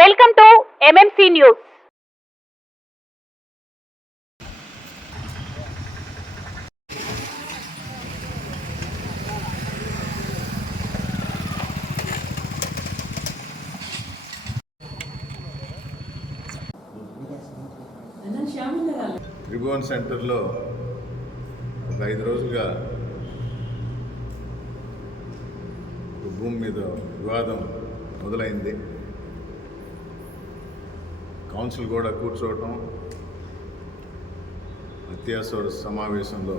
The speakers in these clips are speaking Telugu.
Welcome to MMC news. Tribhuvan సెంటర్లో ఒక 5 రోజులుగా భూమి మీద వివాదం మొదలైంది. కౌన్సిల్ కూడా కూర్చోవటం, అత్యవసర సమావేశంలో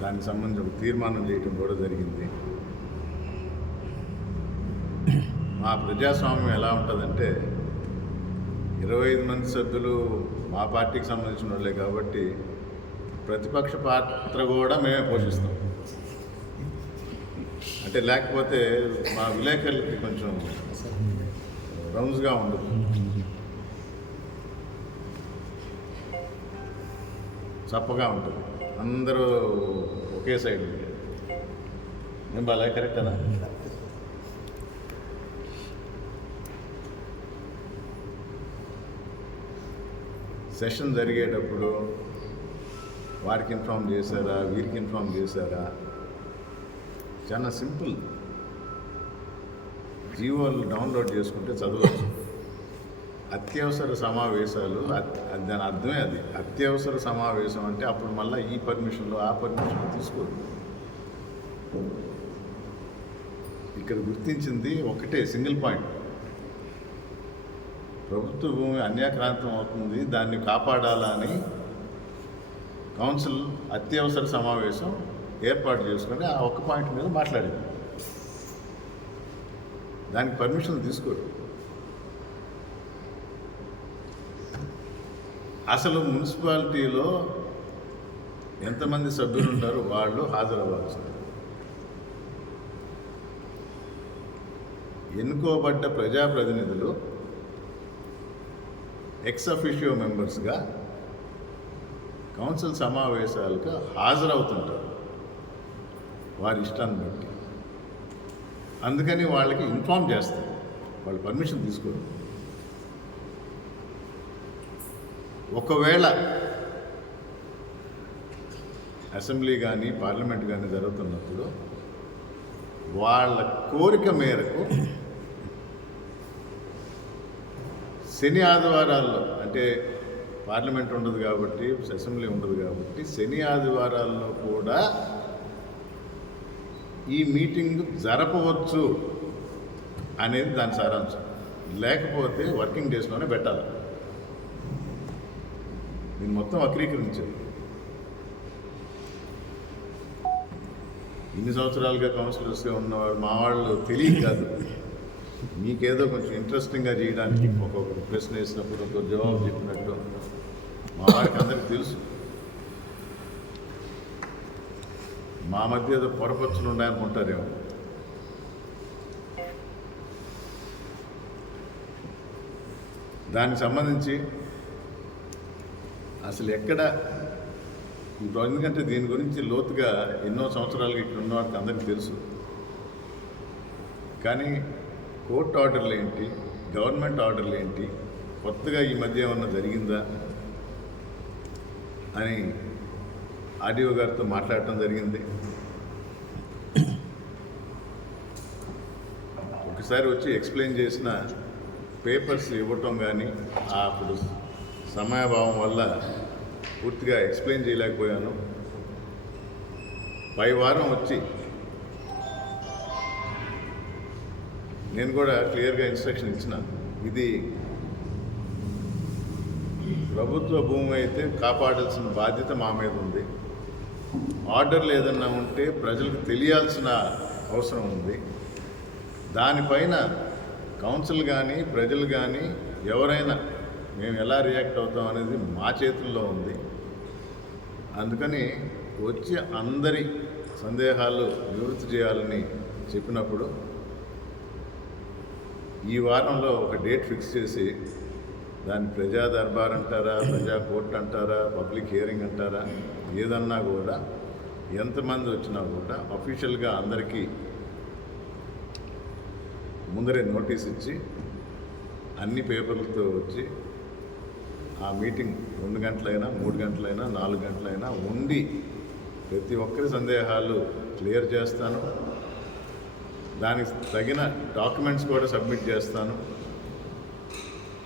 దానికి సంబంధించి ఒక తీర్మానం చేయటం కూడా జరిగింది. మా ప్రజాస్వామ్యం ఎలా ఉంటుందంటే 25 మంది సభ్యులు మా పార్టీకి సంబంధించిన వాళ్ళే కాబట్టి ప్రతిపక్ష పాత్ర కూడా మేమే పోషిస్తాం. అంటే లేకపోతే మా విలేకరులకి కొంచెం రౌండ్స్గా ఉండదు. చప్పగా ఉంటుంది, అందరూ ఒకే సైడ్. నేను బాగా కరెక్టేనా? సెషన్ జరిగేటప్పుడు వారికి ఇన్ఫామ్ చేశారా, వీరికి ఇన్ఫామ్ చేశారా? చాలా సింపుల్. జీవోలు డౌన్లోడ్ చేసుకుంటే చదవచ్చు. అత్యవసర సమావేశాలు, దాని అర్థమే అది. అత్యవసర సమావేశం అంటే అప్పుడు మళ్ళీ ఈ పర్మిషన్లు ఆ పర్మిషన్లు తీసుకోరు. ఇక్కడ గుర్తించింది ఒకటే సింగిల్ పాయింట్: ప్రభుత్వ భూమి అన్యాక్రాంతం అవుతుంది, దాన్ని కాపాడాలా అని కౌన్సిల్ అత్యవసర సమావేశం ఏర్పాటు చేసుకొని ఆ ఒక్క పాయింట్ మీద మాట్లాడింది. దానికి పర్మిషన్ తీసుకోరు. అసలు మున్సిపాలిటీలో ఎంతమంది సభ్యులు ఉంటారో వాళ్ళు హాజరవ్వాల్సింది. ఎన్నుకోబడ్డ ప్రజాప్రతినిధులు ఎక్స్ అఫిషియో మెంబర్స్గా కౌన్సిల్ సమావేశాలకు హాజరవుతుంటారు వారి ఇష్టాన్ని బట్టి. అందుకని వాళ్ళకి ఇన్ఫామ్ చేస్తారు, వాళ్ళు పర్మిషన్ తీసుకోరు. ఒకవేళ అసెంబ్లీ కానీ పార్లమెంట్ కానీ జరుగుతున్నప్పుడు వాళ్ళ కోరిక మేరకు శని ఆదివారాల్లో, అంటే పార్లమెంట్ ఉండదు కాబట్టి, అసెంబ్లీ ఉండదు కాబట్టి, శని ఆదివారాల్లో కూడా ఈ మీటింగ్ జరపవచ్చు అనేది దాని సారాంశం. లేకపోతే వర్కింగ్ డేస్లోనే పెట్టాలి. దీన్ని మొత్తం వక్రీకరించారు. ఇన్ని సంవత్సరాలుగా కౌన్సిలర్స్గా ఉన్నవాళ్ళు మా వాళ్ళు తెలియదు కాదు, మీకేదో కొంచెం ఇంట్రెస్టింగ్గా చేయడానికి ఒక్కొక్కరు ప్రశ్న వేసినప్పుడు ఒక జవాబు చెప్పినట్టు మా వారికి అందరికీ తెలుసు. మా మధ్య ఏదో పొరపచ్చులు ఉన్నాయనుకుంటారేమో. దానికి సంబంధించి అసలు ఎక్కడ, ఎందుకంటే దీని గురించి లోతుగా ఎన్నో సంవత్సరాలుగా ఇక్కడ ఉన్న వారికి అందరికీ తెలుసు. కానీ కోర్టు ఆర్డర్లు ఏంటి, గవర్నమెంట్ ఆర్డర్లు ఏంటి, కొత్తగా ఈ మధ్య ఏమన్నా జరిగిందా అని ఆర్డీఓ గారితో మాట్లాడటం జరిగింది. ఒకసారి వచ్చి ఎక్స్ప్లెయిన్ చేసిన పేపర్స్ ఇవ్వటం కానీ అప్పుడు సమయాభావం వల్ల పూర్తిగా ఎక్స్ప్లెయిన్ చేయలేకపోయాను. పై వారం వచ్చి నేను కూడా క్లియర్గా ఇన్స్ట్రక్షన్ ఇచ్చిన, ఇది ప్రభుత్వ భూమి అయితే కాపాడాల్సిన బాధ్యత మా మీద ఉంది. ఆర్డర్లు ఏదన్నా ఉంటే ప్రజలకు తెలియాల్సిన అవసరం ఉంది. దానిపైన కౌన్సిల్ కానీ ప్రజలు కానీ ఎవరైనా మేము ఎలా రియాక్ట్ అవుతాం అనేది మా చేతుల్లో ఉంది. అందుకని వచ్చి అందరి సందేహాలు నివృత్తి చేయాలని చెప్పినప్పుడు ఈ వారంలో ఒక డేట్ ఫిక్స్ చేసి దాన్ని ప్రజా దర్బార్ అంటారా, ప్రజా కోర్టు అంటారా, పబ్లిక్ హియరింగ్ అంటారా, ఏదన్నా కూడా ఎంతమంది వచ్చినా కూడా అఫీషియల్గా అందరికీ ముందరే నోటీస్ ఇచ్చి అన్ని పేపర్లతో వచ్చి ఆ మీటింగ్ 2 గంటలైనా 3 గంటలైనా 4 గంటలైనా ఉండి ప్రతి ఒక్కరి సందేహాలు క్లియర్ చేస్తాను. దానికి తగిన డాక్యుమెంట్స్ కూడా సబ్మిట్ చేస్తాను.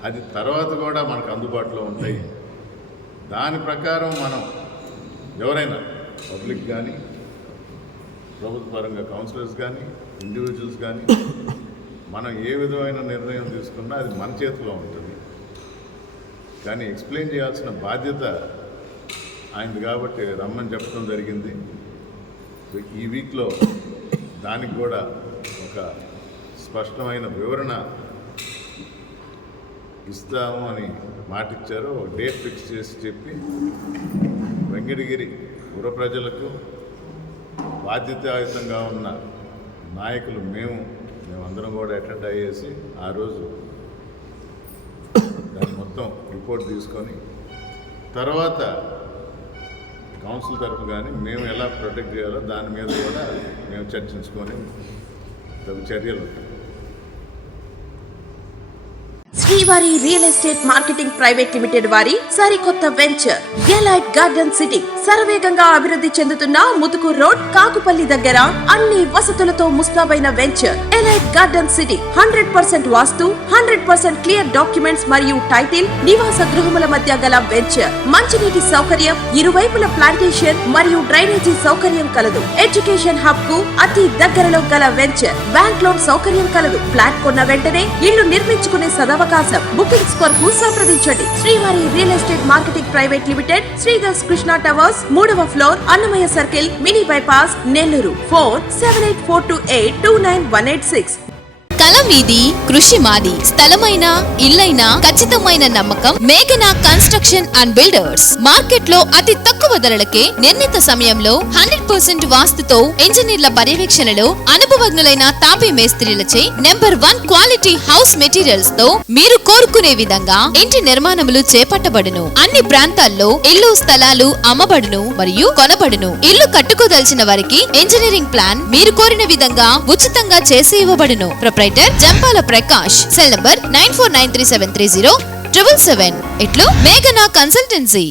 అది తర్వాత కూడా మనకు అందుబాటులో ఉంటాయి. దాని ప్రకారం మనం ఎవరైనా పబ్లిక్ కానీ ప్రభుత్వ పరంగా కౌన్సిలర్స్ కానీ ఇండివిజువల్స్ కానీ మనం ఏ విధమైన నిర్ణయం తీసుకున్నా అది మన చేతిలో ఉంటుంది. కానీ ఎక్స్ప్లెయిన్ చేయాల్సిన బాధ్యత ఆయనది కాబట్టి రమ్మని చెప్పడం జరిగింది. సో ఈ వీక్లో దానికి కూడా ఒక స్పష్టమైన వివరణ ఇస్తాము అని మాట ఇచ్చారు. ఒక డేట్ ఫిక్స్ చేసి చెప్పి వెంకటగిరి పుర ప్రజలకు బాధ్యతాయుతంగా ఉన్న నాయకులు మేమందరం కూడా అటెండ్ అయ్యేసి ఆ రోజు దాన్ని మొత్తం రిపోర్ట్ తీసుకొని తర్వాత కౌన్సిల్ తరఫు కానీ మేము ఎలా ప్రొటెక్ట్ చేయాలో దాని మీద కూడా మేము చర్చించుకొని తగు చర్యలు ఉంటాయి. శ్రీవారి real estate marketing private limited వారి సరికొత్త వెంచర్ ఎలైట్ గార్డెన్ సిటీ శరవేగంగా అభివృద్ధి చెందుతున్న ముతుకూర్ రోడ్ కాకుపల్లి దగ్గర అన్ని వసతులతో ముస్తాబైన వెంచర్ ఎలైట్ గార్డెన్ సిటీ 100% వాస్తు 100% క్లియర్ డాక్యుమెంట్స్ మరియు టైటిల్ నివాస గృహముల మధ్య గల వెంచర్. మంచినీటి సౌకర్యం, ఇరువైపుల ప్లాంటేషన్ మరియు డ్రైనేజీ సౌకర్యం కలదు. ఎడ్యుకేషన్ హబ్ కు అతి దగ్గరలో గల వెంచర్. బ్యాంక్ లోన్ సౌకర్యం కలదు. ఫ్లాట్ కొన్న వెంటనే ఇల్లు నిర్మించుకునే సదవకాశం. బుకింగ్స్ కొరకు సంప్రదించండి. Srivari real estate marketing private limited, Sridhars Krishna towers, 3వ floor, Annamayya circle, mini bypass, Nellore. Phone 7842829186. కల మీది, కృషి మాది. స్థలమైన, ఇల్లైనా ఖచ్చితమైన నమ్మకం మేఘనా కన్స్ట్రక్షన్ అండ్ బిల్డర్స్. మార్కెట్ లో అతి తక్కువ ధరలకే నిర్ణీత సమయంలో 100% వాస్తుతో ఇంజనీర్ల పర్యవేక్షణలో అనుభవజ్ఞులైన తాపీ మేస్త్రీలచే నంబర్ 1 క్వాలిటీ హౌస్ మెటీరియల్స్ తో మీరు కోరుకునే విధంగా ఇంటి నిర్మాణములు చేపట్టబడును. అన్ని ప్రాంతాల్లో ఇల్లు స్థలాలు అమ్మబడును మరియు కొనబడును. ఇల్లు కట్టుకోదలిచిన వారికి ఇంజనీరింగ్ ప్లాన్ మీరు కోరిన విధంగా ఉచితంగా చేసి ఇవ్వబడును. జంపాల ప్రకాష్. Cell number 9493730777. ఇట్లు మేఘనా కన్సల్టెన్సీ.